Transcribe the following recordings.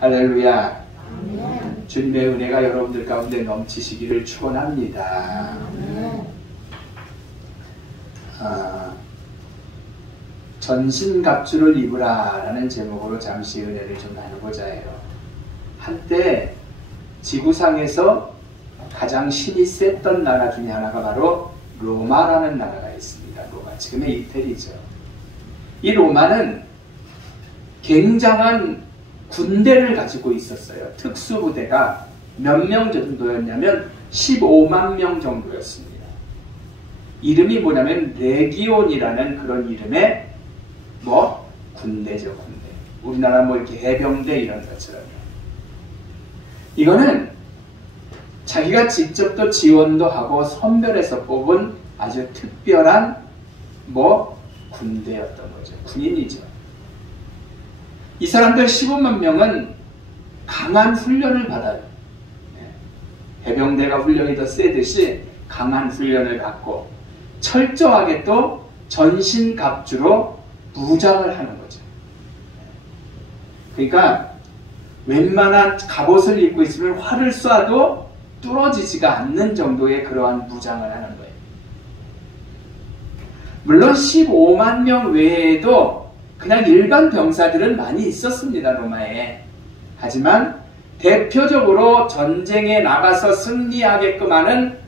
할렐루야. 주님의 은혜가 여러분들 가운데 넘치시기를 축원합니다. 전신갑주를 입으라 라는 제목으로 잠시 은혜를 좀 나누고자 해요. 한때 지구상에서 가장 힘이 셌던 나라 중에 하나가 바로 로마라는 나라가 있습니다. 로마, 지금의 이태리죠. 이 로마는 굉장한 군대를 가지고 있었어요. 특수부대가 몇 명 정도였냐면 15만 명 정도였습니다. 이름이 뭐냐면 레기온이라는 그런 이름의 군대죠, 군대. 우리나라 이렇게 해병대 이런 것처럼. 이거는 자기가 직접 또 지원도 하고 선별해서 뽑은 아주 특별한 군대였던 거죠. 군인이죠. 이 사람들 15만 명은 강한 훈련을 받아요. 해병대가 훈련이 더 세듯이 강한 훈련을 받고 철저하게 또 전신갑주로 무장을 하는 거죠. 그러니까 웬만한 갑옷을 입고 있으면 활을 쏴도 뚫어지지가 않는 정도의 그러한 무장을 하는 거예요. 물론 15만 명 외에도 그냥 일반 병사들은 많이 있었습니다, 로마에. 하지만 대표적으로 전쟁에 나가서 승리하게끔 하는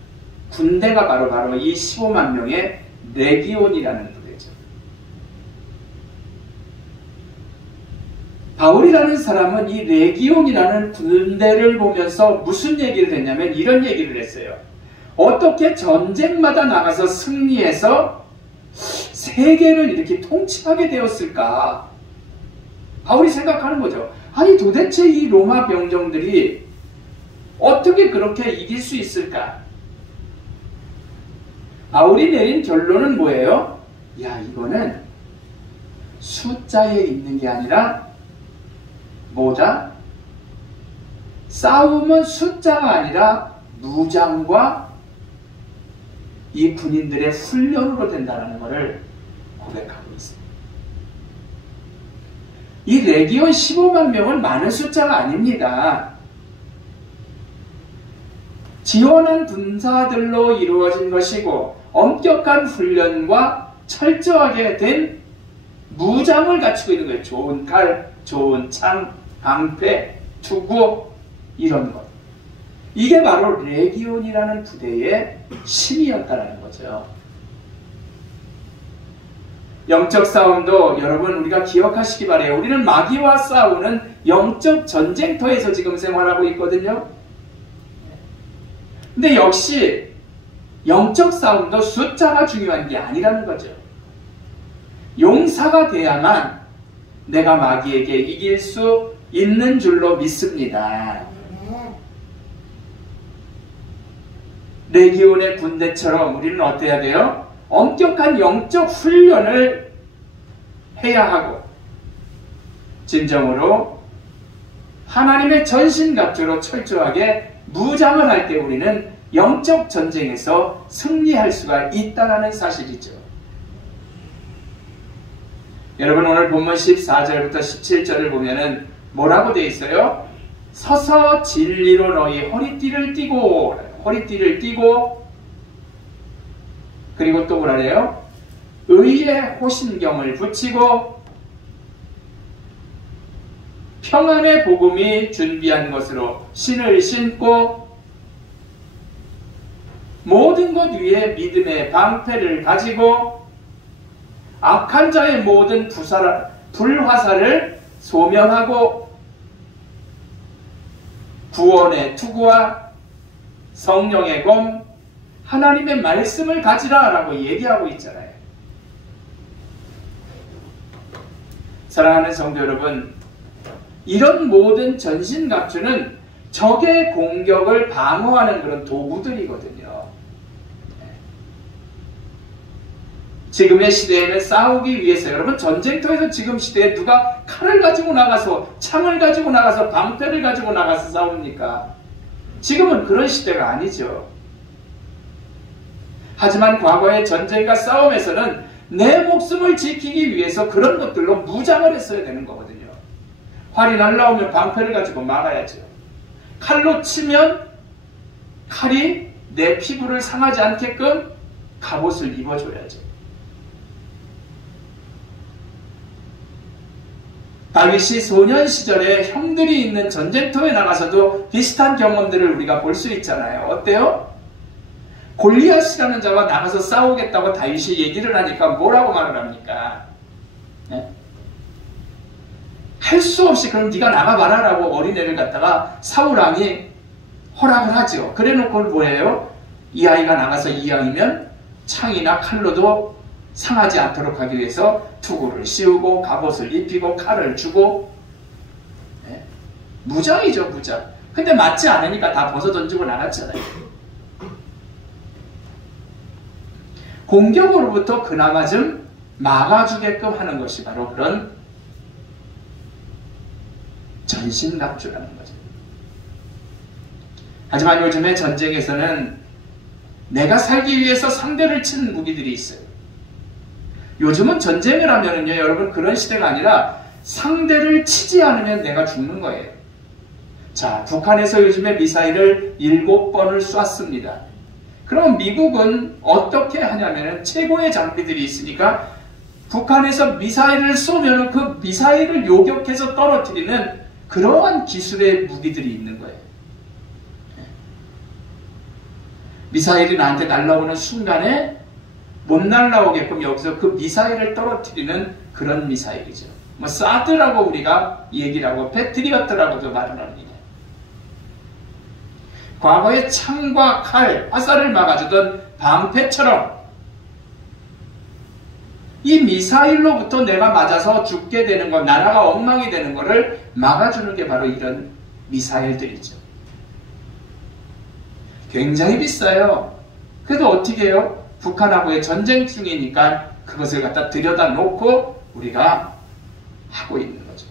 군대가 바로 이 15만 명의 레기온이라는 부대죠. 바울이라는 사람은 이 레기온이라는 군대를 보면서 무슨 얘기를 했냐면 이런 얘기를 했어요. 어떻게 전쟁마다 나가서 승리해서 세계를 이렇게 통치하게 되었을까? 바울이 생각하는 거죠. 아니 도대체 이 로마 병정들이 어떻게 그렇게 이길 수 있을까? 바울이 내린 결론은 뭐예요? 야, 이거는 숫자에 있는 게 아니라 뭐다? 싸움은 숫자가 아니라 무장과 이 군인들의 훈련으로 된다는 것을 고백하고 있습니다. 이 레기온 15만 명은 많은 숫자가 아닙니다. 지원한 군사들로 이루어진 것이고 엄격한 훈련과 철저하게 된 무장을 갖추고 있는 거예요. 좋은 칼, 좋은 창, 방패, 투구 이런 것. 이게 바로 레기온이라는 부대의 힘이었다는 거죠. 영적 싸움도 여러분 우리가 기억하시기 바라요. 우리는 마귀와 싸우는 영적 전쟁터에서 지금 생활하고 있거든요. 근데 역시 영적 싸움도 숫자가 중요한 게 아니라는 거죠. 용사가 돼야만 내가 마귀에게 이길 수 있는 줄로 믿습니다. 레기온의 군대처럼 우리는 어때야 돼요? 엄격한 영적 훈련을 해야 하고 진정으로 하나님의 전신갑주로 철저하게 무장을 할 때 우리는 영적 전쟁에서 승리할 수가 있다는 사실이죠. 여러분 오늘 본문 14절부터 17절을 보면은 뭐라고 되어 있어요? 서서 진리로 너희 허리띠를 띠고 그리고 또 뭐라 그래요? 의의 호신경을 붙이고 평안의 복음이 준비한 것으로 신을 신고 모든 것 위에 믿음의 방패를 가지고 악한 자의 모든 불화살을 소멸하고 구원의 투구와 성령의 검 하나님의 말씀을 가지라 라고 얘기하고 있잖아요. 사랑하는 성도 여러분, 이런 모든 전신갑주는 적의 공격을 방어하는 그런 도구들이거든요. 지금의 시대에는 싸우기 위해서 여러분 전쟁터에서 지금 시대에 누가 칼을 가지고 나가서 창을 가지고 나가서 방패를 가지고 나가서 싸웁니까? 지금은 그런 시대가 아니죠. 하지만 과거의 전쟁과 싸움에서는 내 목숨을 지키기 위해서 그런 것들로 무장을 했어야 되는 거거든요. 활이 날라오면 방패를 가지고 막아야죠. 칼로 치면 칼이 내 피부를 상하지 않게끔 갑옷을 입어줘야죠. 다윗이 소년 시절에 형들이 있는 전쟁터에 나가서도 비슷한 경험들을 우리가 볼 수 있잖아요. 어때요? 골리앗이라는 자와 나가서 싸우겠다고 다윗이 얘기를 하니까 뭐라고 말을 합니까? 네? 할 수 없이 그럼 네가 나가봐라 라고 어린애를 갖다가 사울왕이 허락을 하죠. 그래 놓고 뭐예요? 이 아이가 나가서 이왕이면 창이나 칼로도 상하지 않도록 하기 위해서 투구를 씌우고 갑옷을 입히고 칼을 주고, 네? 무장이죠, 무장. 근데 맞지 않으니까 다 벗어던지고 나갔잖아요. 공격으로부터 그나마 좀 막아주게끔 하는 것이 바로 그런 전신갑주라는 거죠. 하지만 요즘에 전쟁에서는 내가 살기 위해서 상대를 치는 무기들이 있어요. 요즘은 전쟁을 하면은요, 여러분, 그런 시대가 아니라 상대를 치지 않으면 내가 죽는 거예요. 자, 북한에서 요즘에 미사일을 7번을 쐈습니다. 그럼 미국은 어떻게 하냐면은 최고의 장비들이 있으니까 북한에서 미사일을 쏘면은 그 미사일을 요격해서 떨어뜨리는 그러한 기술의 무기들이 있는 거예요. 미사일이 나한테 날아오는 순간에 못 날아오게끔 여기서 그 미사일을 떨어뜨리는 그런 미사일이죠. 뭐 사드라고 우리가 얘기를 하고 패트리어트라고도 말을 합니다. 과거에 창과 칼, 화살을 막아주던 방패처럼 이 미사일로부터 내가 맞아서 죽게 되는 것, 나라가 엉망이 되는 것을 막아주는 게 바로 이런 미사일들이죠. 굉장히 비싸요. 그래도 어떻게 해요? 북한하고의 전쟁 중이니까 그것을 갖다 들여다 놓고 우리가 하고 있는 거죠.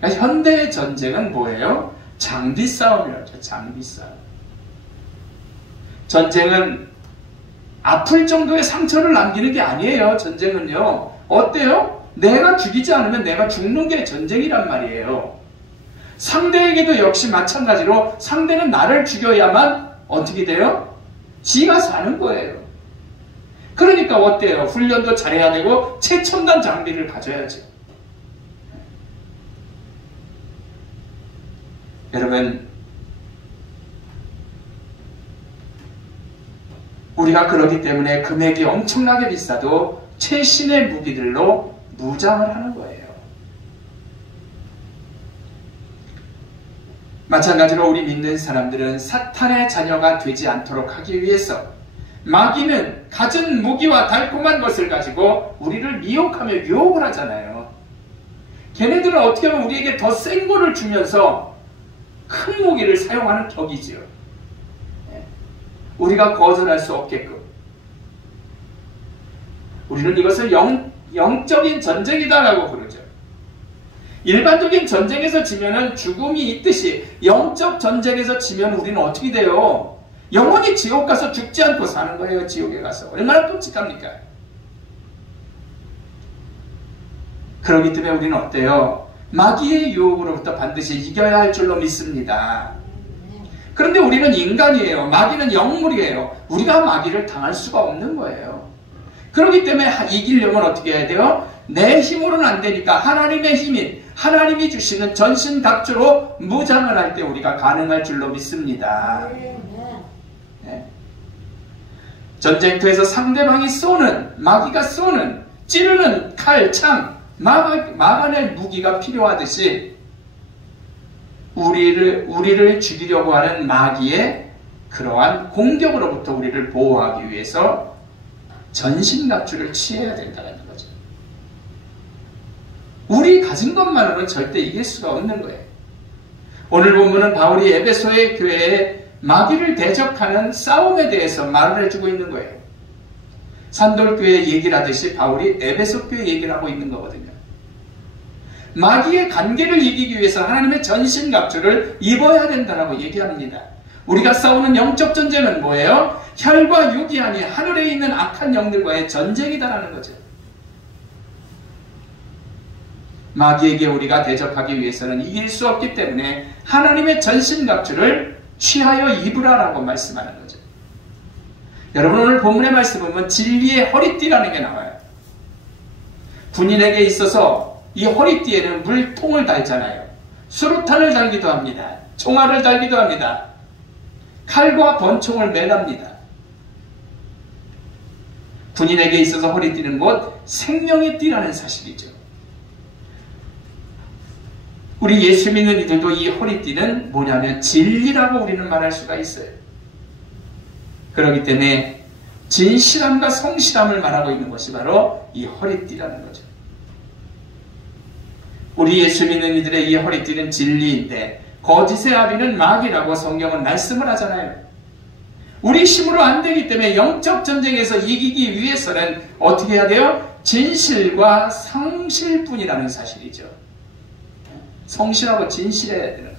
그러니까 현대의 전쟁은 뭐예요? 장비 싸움이라죠. 장비 싸움. 전쟁은 아플 정도의 상처를 남기는 게 아니에요. 전쟁은요. 어때요? 내가 죽이지 않으면 내가 죽는 게 전쟁이란 말이에요. 상대에게도 역시 마찬가지로 상대는 나를 죽여야만 어떻게 돼요? 지가 사는 거예요. 그러니까 어때요? 훈련도 잘해야 되고 최첨단 장비를 가져야죠. 여러분, 우리가 그러기 때문에 금액이 엄청나게 비싸도 최신의 무기들로 무장을 하는 거예요. 마찬가지로 우리 믿는 사람들은 사탄의 자녀가 되지 않도록 하기 위해서 마귀는 갖은 무기와 달콤한 것을 가지고 우리를 미혹하며 유혹을 하잖아요. 걔네들은 어떻게 하면 우리에게 더 센 거를 주면서 큰 무기를 사용하는 격이지요. 우리가 거절할 수 없게끔. 우리는 이것을 영적인 전쟁이다라고 부르죠. 일반적인 전쟁에서 지면은 죽음이 있듯이 영적 전쟁에서 지면 우리는 어떻게 돼요? 영원히 지옥 가서 죽지 않고 사는 거예요. 지옥에 가서. 얼마나 끔찍합니까? 그렇기 때문에 우리는 어때요? 마귀의 유혹으로부터 반드시 이겨야 할 줄로 믿습니다. 그런데 우리는 인간이에요. 마귀는 영물이에요. 우리가 마귀를 당할 수가 없는 거예요. 그렇기 때문에 이기려면 어떻게 해야 돼요? 내 힘으로는 안 되니까 하나님의 힘인 하나님이 주시는 전신갑주로 무장을 할 때 우리가 가능할 줄로 믿습니다. 네. 전쟁터에서 상대방이 쏘는, 마귀가 쏘는, 찌르는 칼, 창, 막아낼 무기가 필요하듯이 우리를 죽이려고 하는 마귀의 그러한 공격으로부터 우리를 보호하기 위해서 전신갑주를 취해야 된다는 거죠. 우리 가진 것만으로는 절대 이길 수가 없는 거예요. 오늘 본문은 바울이 에베소의 교회에 마귀를 대적하는 싸움에 대해서 말을 해주고 있는 거예요. 산돌교회 얘기를 하듯이 바울이 에베소 교회 얘기를 하고 있는 거거든요. 마귀의 관계를 이기기 위해서 하나님의 전신갑주를 입어야 된다고 얘기합니다. 우리가 싸우는 영적 전쟁은 뭐예요? 혈과 육이 아닌 하늘에 있는 악한 영들과의 전쟁이다라는 거죠. 마귀에게 우리가 대적하기 위해서는 이길 수 없기 때문에 하나님의 전신갑주를 취하여 입으라라고 말씀하는 거죠. 여러분, 오늘 본문의 말씀 보면 진리의 허리띠라는 게 나와요. 군인에게 있어서 이 허리띠에는 물통을 달잖아요. 수류탄을 달기도 합니다. 총알을 달기도 합니다. 칼과 권총을 매답니다. 군인에게 있어서 허리띠는 곧 생명의 띠라는 사실이죠. 우리 예수 믿는 이들도 이 허리띠는 뭐냐면 진리라고 우리는 말할 수가 있어요. 그렇기 때문에 진실함과 성실함을 말하고 있는 것이 바로 이 허리띠라는 거죠. 우리 예수 믿는 이들의 이 허리띠는 진리인데 거짓의 아비는 마귀라고 성경은 말씀을 하잖아요. 우리 힘으로 안 되기 때문에 영적 전쟁에서 이기기 위해서는 어떻게 해야 돼요? 진실과 성실뿐이라는 사실이죠. 성실하고 진실해야 되는 거예요.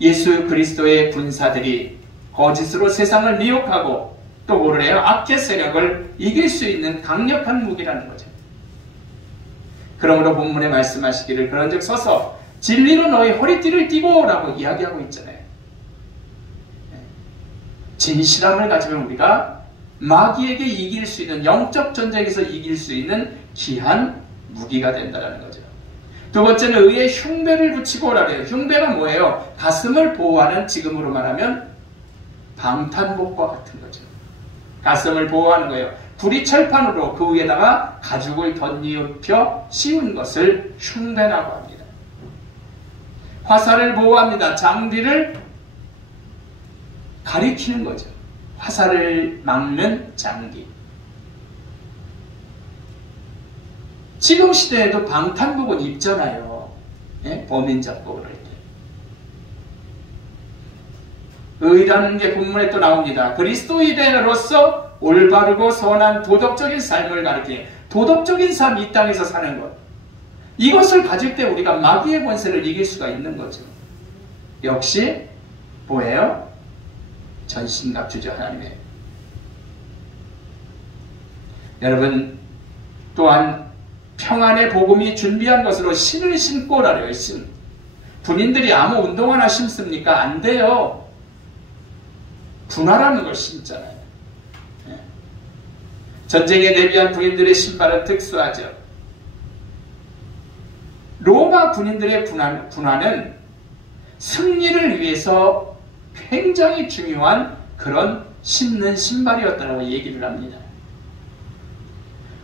예수 그리스도의 군사들이 거짓으로 세상을 미혹하고 또 뭐를 해요? 악의 세력을 이길 수 있는 강력한 무기라는 거죠. 그러므로 본문에 말씀하시기를 그런즉 서서 진리로 너희 허리띠를 띠고 라고 이야기하고 있잖아요. 진실함을 가지면 우리가 마귀에게 이길 수 있는, 영적 전쟁에서 이길 수 있는 귀한 무기가 된다는 거죠. 두 번째는 의에 흉배를 붙이고 라고 해요. 흉배가 뭐예요? 가슴을 보호하는, 지금으로 말하면 방탄복과 같은 거죠. 가슴을 보호하는 거예요. 구리철판으로 그 위에다가 가죽을 덧입혀 씌운 것을 흉배라고 합니다. 화살을 보호합니다. 장비를 가리키는 거죠. 화살을 막는 장비. 지금 시대에도 방탄복은 입잖아요. 예? 범인 잡고 그럴 때. 의라는 게 본문에 또 나옵니다. 그리스도인으로서 올바르고 선한 도덕적인 삶을 가리키는, 도덕적인 삶, 이 땅에서 사는 것, 이것을 가질 때 우리가 마귀의 권세를 이길 수가 있는 거죠. 역시 뭐예요? 전신갑주죠. 하나님의. 여러분, 또한 평안의 복음이 준비한 것으로 신을 신고라래요. 신. 군인들이 아무 운동 하나 신습니까? 안 돼요. 분화라는 걸 신잖아요. 전쟁에 대비한 군인들의 신발은 특수하죠. 로마 군인들의 분화는 승리를 위해서 굉장히 중요한 그런 신는 신발이었다고 얘기를 합니다.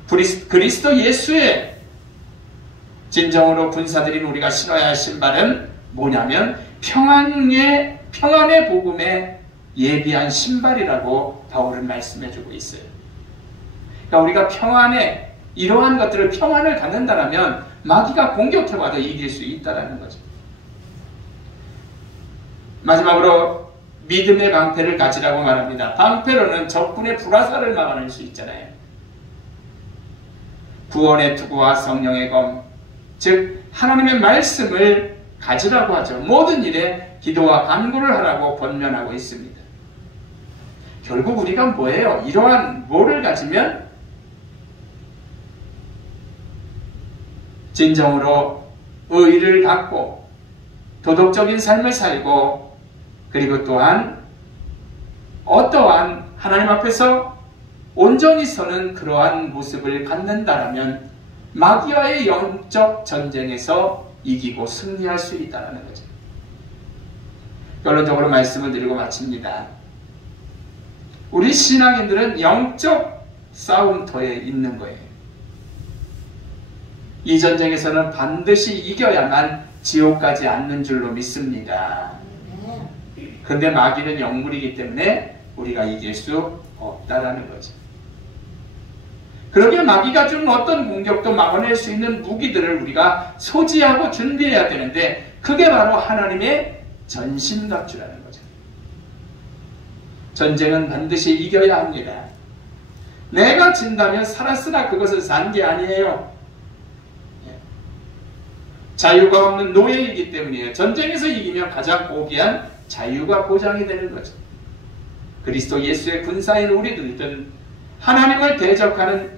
그리스도 예수의 진정으로 군사들인 우리가 신어야 할 신발은 뭐냐면 평안의 복음에 예비한 신발이라고 바울은 말씀해주고 있어요. 그러니까 우리가 평안에 이러한 것들을, 평안을 갖는다면 마귀가 공격해봐도 이길 수 있다는 거죠. 마지막으로 믿음의 방패를 가지라고 말합니다. 방패로는 적군의 불화살을 막아낼 수 있잖아요. 구원의 투구와 성령의 검, 즉 하나님의 말씀을 가지라고 하죠. 모든 일에 기도와 간구를 하라고 권면하고 있습니다. 결국 우리가 뭐예요? 이러한 뭐를 가지면 진정으로 의의를 갖고 도덕적인 삶을 살고, 그리고 또한 어떠한 하나님 앞에서 온전히 서는 그러한 모습을 갖는다라면 마귀와의 영적 전쟁에서 이기고 승리할 수 있다는 거죠. 결론적으로 말씀을 드리고 마칩니다. 우리 신앙인들은 영적 싸움터에 있는 거예요. 이 전쟁에서는 반드시 이겨야만 지옥 가지 않는 줄로 믿습니다. 근데 마귀는 영물이기 때문에 우리가 이길 수 없다라는 거죠. 그러기에 마귀가 주는 어떤 공격도 막아낼 수 있는 무기들을 우리가 소지하고 준비해야 되는데, 그게 바로 하나님의 전신갑주라는 거죠. 전쟁은 반드시 이겨야 합니다. 내가 진다면 살았으나 그것은 산 게 아니에요. 자유가 없는 노예이기 때문이에요. 전쟁에서 이기면 가장 고귀한 자유가 보장이 되는 거죠. 그리스도 예수의 군사인 우리들은 하나님을 대적하는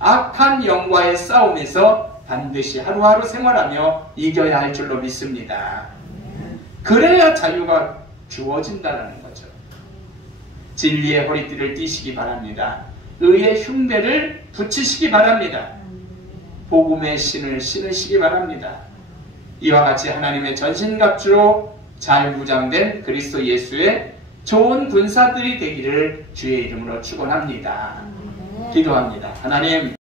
악한 영과의 싸움에서 반드시 하루하루 생활하며 이겨야 할 줄로 믿습니다. 그래야 자유가 주어진다는 거죠. 진리의 허리띠를 띠시기 바랍니다. 의의 흉배를 붙이시기 바랍니다. 복음의 신을 신으시기 바랍니다. 이와 같이 하나님의 전신갑주로 잘 무장된 그리스도 예수의 좋은 군사들이 되기를 주의 이름으로 축원합니다. 기도합니다. 하나님,